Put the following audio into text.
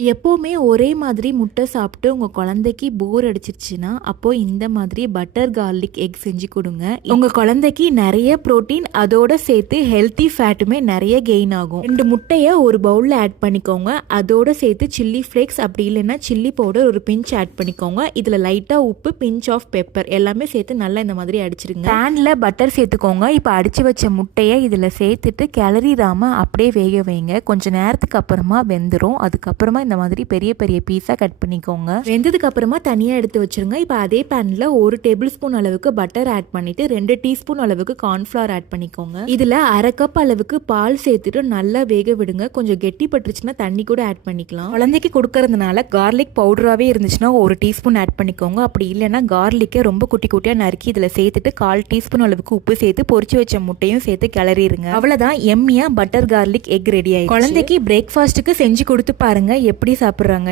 எப்போவுமே ஒரே மாதிரி முட்டை சாப்பிட்டு உங்கள் குழந்தைக்கு போர் அடிச்சிருச்சுன்னா அப்போது இந்த மாதிரி பட்டர் கார்லிக் எக் செஞ்சு கொடுங்க. உங்கள் குழந்தைக்கு நிறைய ப்ரோட்டீன் அதோட சேர்த்து ஹெல்த்தி ஃபேட்டுமே நிறைய கெயின் ஆகும். 2 முட்டையை ஒரு பவுலில் ஆட் பண்ணிக்கோங்க. அதோட சேர்த்து சில்லி ஃப்ளேக்ஸ் அப்படி இல்லைன்னா சில்லி பவுடர் ஒரு பிஞ்ச் ஆட் பண்ணிக்கோங்க. இதில் லைட்டாக உப்பு, பிஞ்ச் ஆஃப் பெப்பர் எல்லாமே சேர்த்து நல்லா இந்த மாதிரி அடிச்சிருங்க. பேனில் பட்டர் சேர்த்துக்கோங்க. இப்போ அடித்து வச்ச முட்டையை இதில் சேர்த்துட்டு கிளறிடாமல் அப்படியே வேக வைங்க. கொஞ்சம் நேரத்துக்கு அப்புறமா வெந்துடும். அதுக்கப்புறமா இந்த மாதிரி பெரிய பெரிய பீஸா கட் பண்ணிக்கோங்க. வெந்ததுக்கு அப்புறமா தனியா எடுத்து வச்சிருங்க. இப்போ அதே பேன்ல 1 டேபிள் ஸ்பூன் அளவுக்கு பட்டர் ஆட் பண்ணிட்டு 2 டீஸ்பூன் அளவுக்கு கார்ன்ஃபிளவர் ஆட் பண்ணிக்கோங்க. இதுல 1/2 கப் அளவுக்கு பால் சேர்த்துட்டு நல்லா வேக விடுங்க. கொஞ்சம் கெட்டி பட்டுருச்சுன்னா தண்ணி கூட ஆட் பண்ணிக்கலாம். குழந்தைக்கு கொடுக்கறதுனால கார்லிக் பவுடராகவே இருந்துச்சுன்னா 1 டீஸ்பூன் ஆட் பண்ணிக்கோங்க. அப்படி இல்லைன்னா கார்லிக்கை ரொம்ப குட்டி குட்டியாக நறுக்கி இதில் சேர்த்துட்டு 1/4 டீஸ்பூன் அளவுக்கு உப்பு சேர்த்து பொரிச்சு வச்ச முட்டையும் சேர்த்து கிளறிடுங்க. அவ்வளோதான், எம்மியா பட்டர் கார்லிக் எக் ரெடி ஆயிடுச்சு. குழந்தைக்கு பிரேக்ஃபாஸ்ட்டுக்கு செஞ்சு கொடுத்து பாருங்க எப்படி சாப்பிட்றாங்க.